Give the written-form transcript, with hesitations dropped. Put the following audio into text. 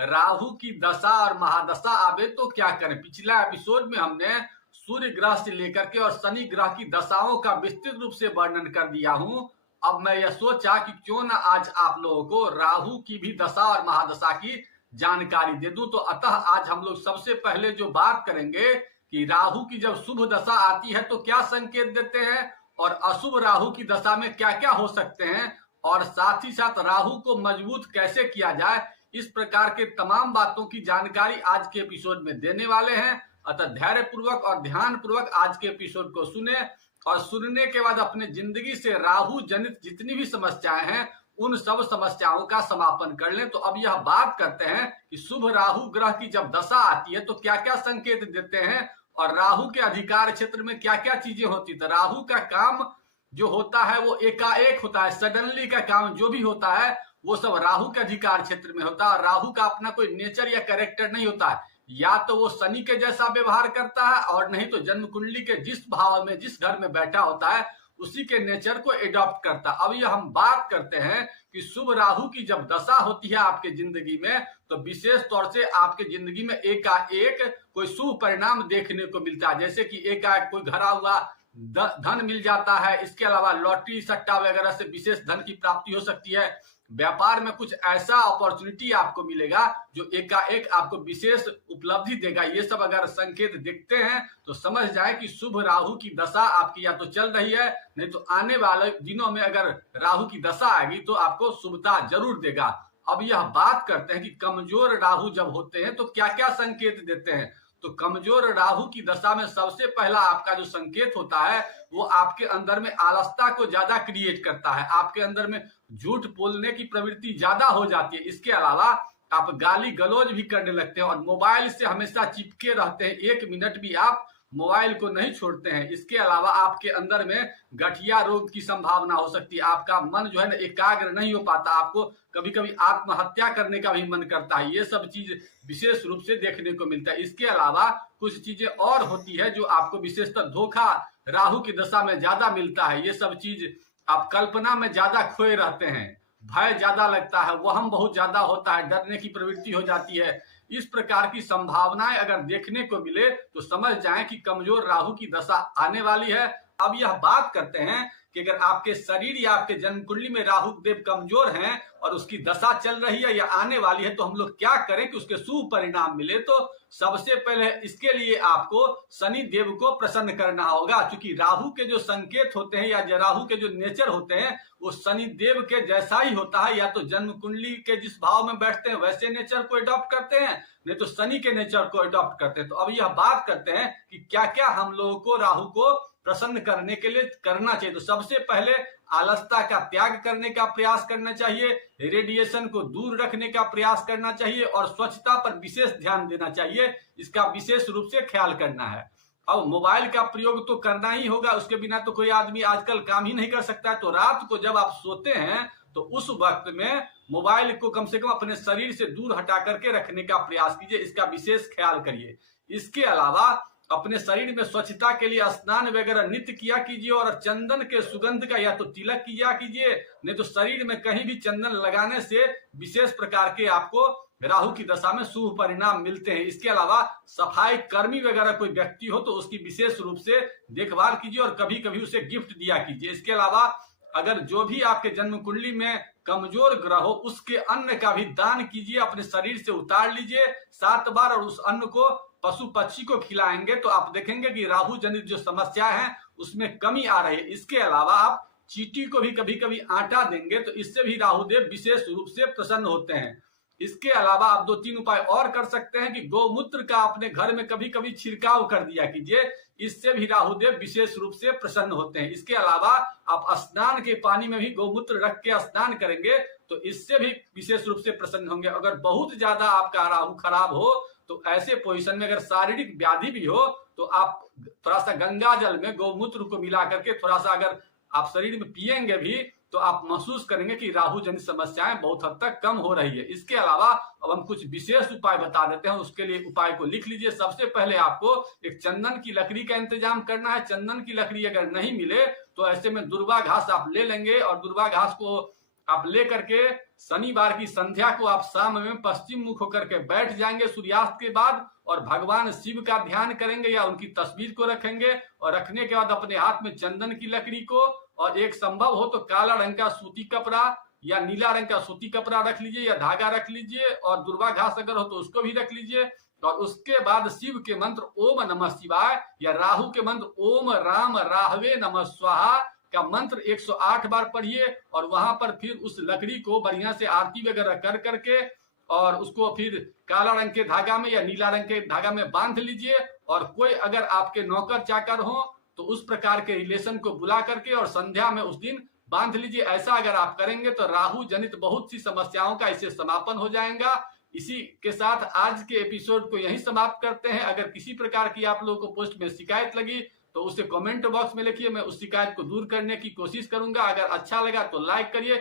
राहु की दशा और महादशा आवे तो क्या करें। पिछला एपिसोड में हमने सूर्य ग्रह से लेकर के और शनि ग्रह की दशाओं का विस्तृत रूप से वर्णन कर दिया हूं। अब मैं यह सोचा कि क्यों ना आज आप लोगों को राहु की भी दशा और महादशा की जानकारी दे दूं। तो अतः आज हम लोग सबसे पहले जो बात करेंगे कि राहु की जब शुभ दशा आती है तो क्या संकेत देते हैं, और अशुभ राहु की दशा में क्या क्या हो सकते हैं, और साथ ही साथ राहु को मजबूत कैसे किया जाए। इस प्रकार के तमाम बातों की जानकारी आज के एपिसोड में देने वाले हैं। अतः धैर्य पूर्वक और ध्यान पूर्वक आज के एपिसोड को सुने, और सुनने के बाद अपने जिंदगी से राहु जनित जितनी भी समस्याएं हैं उन सब समस्याओं का समापन कर लें। तो अब यह बात करते हैं कि शुभ राहु ग्रह की जब दशा आती है तो क्या क्या संकेत देते हैं, और राहु के अधिकार क्षेत्र में क्या क्या चीजें होती है। तो राहु का काम जो होता है वो एकाएक होता है, सडनली का काम जो भी होता है वो सब राहु के अधिकार क्षेत्र में होता है। और राहु का अपना कोई नेचर या कैरेक्टर नहीं होता है, या तो वो शनि के जैसा व्यवहार करता है और नहीं तो जन्म कुंडली के जिस भाव में जिस घर में बैठा होता है उसी के नेचर को एडॉप्ट करता है। अब ये हम बात करते हैं कि शुभ राहु की जब दशा होती है आपके जिंदगी में तो विशेष तौर से आपके जिंदगी में एकाएक कोई शुभ परिणाम देखने को मिलता है। जैसे कि एकाएक कोई घरा हुआ धन मिल जाता है, इसके अलावा लॉटरी सट्टा वगैरह से विशेष धन की प्राप्ति हो सकती है। व्यापार में कुछ ऐसा अपॉर्चुनिटी आपको मिलेगा जो एकाएक आपको विशेष उपलब्धि देगा। ये सब अगर संकेत दिखते हैं तो समझ जाए कि शुभ राहु की दशा आपकी या तो चल रही है, नहीं तो आने वाले दिनों में अगर राहु की दशा आएगी तो आपको शुभता जरूर देगा। अब यह बात करते हैं कि कमजोर राहु जब होते हैं तो क्या क्या संकेत देते हैं। तो कमजोर राहु की दशा में सबसे पहला आपका जो संकेत होता है वो आपके अंदर में आलसता को ज्यादा क्रिएट करता है, आपके अंदर में झूठ बोलने की प्रवृत्ति ज्यादा हो जाती है। इसके अलावा आप गाली गलौज भी करने लगते हैं और मोबाइल से हमेशा चिपके रहते हैं, एक मिनट भी आप मोबाइल को नहीं छोड़ते हैं। इसके अलावा आपके अंदर में गठिया रोग की संभावना हो सकती है, आपका मन जो है ना एकाग्र नहीं हो पाता, आपको कभी कभी आत्महत्या करने का भी मन करता है। ये सब चीज विशेष रूप से देखने को मिलता है। इसके अलावा कुछ चीजें और होती है जो आपको विशेषतः धोखा राहु की दशा में ज्यादा मिलता है। ये सब चीज आप कल्पना में ज्यादा खोए रहते हैं, भय ज्यादा लगता है, वहम बहुत ज्यादा होता है, डरने की प्रवृत्ति हो जाती है। इस प्रकार की संभावनाएं अगर देखने को मिले तो समझ जाएं कि कमजोर राहु की दशा आने वाली है। अब यह बात करते हैं कि अगर आपके शरीर या आपके जन्म कुंडली में राहु देव कमजोर हैं और उसकी दशा चल रही है या आने वाली है तो हम लोग क्या करें कि उसके शुभ परिणाम मिले। तो सबसे पहले इसके लिए आपको शनि देव को प्रसन्न करना होगा, क्योंकि राहु के जो संकेत होते हैं या राहु के जो नेचर होते हैं वो शनि देव के जैसा ही होता है। या तो जन्म कुंडली के जिस भाव में बैठते हैं वैसे नेचर को अडॉप्ट करते हैं, नहीं तो शनि के नेचर को अडॉप्ट करते हैं। तो अब यह बात करते हैं कि क्या क्या हम लोगों को राहु को प्रसन्न करने के लिए करना चाहिए। तो सबसे पहले आलसता का त्याग करने का प्रयास करना चाहिए, रेडिएशन को दूर रखने का प्रयास करना चाहिए और स्वच्छता पर विशेष ध्यान देना चाहिए। इसका विशेष रूप से ख्याल करना है। अब मोबाइल का प्रयोग तो करना ही होगा, उसके बिना तो कोई आदमी आजकल काम ही नहीं कर सकता है। तो रात को जब आप सोते हैं तो उस वक्त में मोबाइल को कम से कम अपने शरीर से दूर हटा करके रखने का प्रयास कीजिए, इसका विशेष ख्याल करिए। इसके अलावा अपने शरीर में स्वच्छता के लिए स्नान वगैरह नित्य किया कीजिए और चंदन के सुगंध का या तो तिलक किया कीजिए, नहीं तो शरीर में कहीं भी चंदन लगाने से विशेष प्रकार के आपको राहु की दशा में शुभ परिणाम मिलते हैं। इसके अलावा सफाई कर्मी वगैरह कोई व्यक्ति हो तो उसकी विशेष रूप से देखभाल कीजिए और कभी कभी उसे गिफ्ट दिया कीजिए। इसके अलावा अगर जो भी आपके जन्म कुंडली में कमजोर ग्रह हो उसके अन्न का भी दान कीजिए, अपने शरीर से उतार लीजिए 7 बार और उस अन्न को पशु पक्षी को खिलाएंगे तो आप देखेंगे कि राहु जनित जो समस्या है उसमें कमी आ रही है। इसके अलावा आप चींटी को भी कभी कभी आटा देंगे तो इससे भी राहुदेव विशेष रूप से प्रसन्न होते हैं। इसके अलावा आप 2-3 उपाय और कर सकते हैं कि गौमूत्र का अपने घर में कभी कभी छिड़काव कर दिया कीजिए, इससे भी राहुदेव विशेष रूप से प्रसन्न होते हैं। इसके अलावा आप स्नान के पानी में भी गौमूत्र रख के स्नान करेंगे तो इससे भी विशेष रूप से प्रसन्न होंगे। अगर बहुत ज्यादा आपका राहु खराब हो तो ऐसे पोजीशन में अगर शारीरिक व्याधि भी हो तो आप थोड़ा सा गंगा जल में गौमूत्र को मिला करके थोड़ा सा अगर आप शरीर में पिएंगे भी तो आप महसूस करेंगे कि राहु जनित समस्याएं बहुत हद तक कम हो रही है। इसके अलावा अब हम कुछ विशेष उपाय बता देते हैं, उसके लिए उपाय को लिख लीजिए। सबसे पहले आपको एक चंदन की लकड़ी का इंतजाम करना है। चंदन की लकड़ी अगर नहीं मिले तो ऐसे में दुर्वा घास आप ले लेंगे और दुर्वा घास को आप ले करके शनिवार की संध्या को आप शाम में पश्चिम मुख होकर के बैठ जाएंगे सूर्यास्त के बाद और भगवान शिव का ध्यान करेंगे या उनकी तस्वीर को रखेंगे और रखने के बाद अपने हाथ में चंदन की लकड़ी को और एक संभव हो तो काला रंग का सूती कपड़ा या नीला रंग का सूती कपड़ा रख लीजिए या धागा रख लीजिए और दुर्वा घास अगर हो तो उसको भी रख लीजिए और उसके बाद शिव के मंत्र ओम नमः शिवाय या राहु के मंत्र ओम राम राहवे नमः स्वाहा का मंत्र 108 बार पढ़िए और वहां पर फिर उस लकड़ी को बढ़िया से आरती वगैरह कर करके और उसको फिर काला रंग के धागा में या नीला रंग के धागा में बांध लीजिए और कोई अगर आपके नौकर चाकर हो तो उस प्रकार के रिलेशन को बुला करके और संध्या में उस दिन बांध लीजिए। ऐसा अगर आप करेंगे तो राहु जनित बहुत सी समस्याओं का इससे समापन हो जाएगा। इसी के साथ आज के एपिसोड को यहीं समाप्त करते हैं। अगर किसी प्रकार की आप लोगों को पोस्ट में शिकायत लगी तो उसे कमेंट बॉक्स में लिखिए, मैं उस शिकायत को दूर करने की कोशिश करूंगा। अगर अच्छा लगा तो लाइक करिए।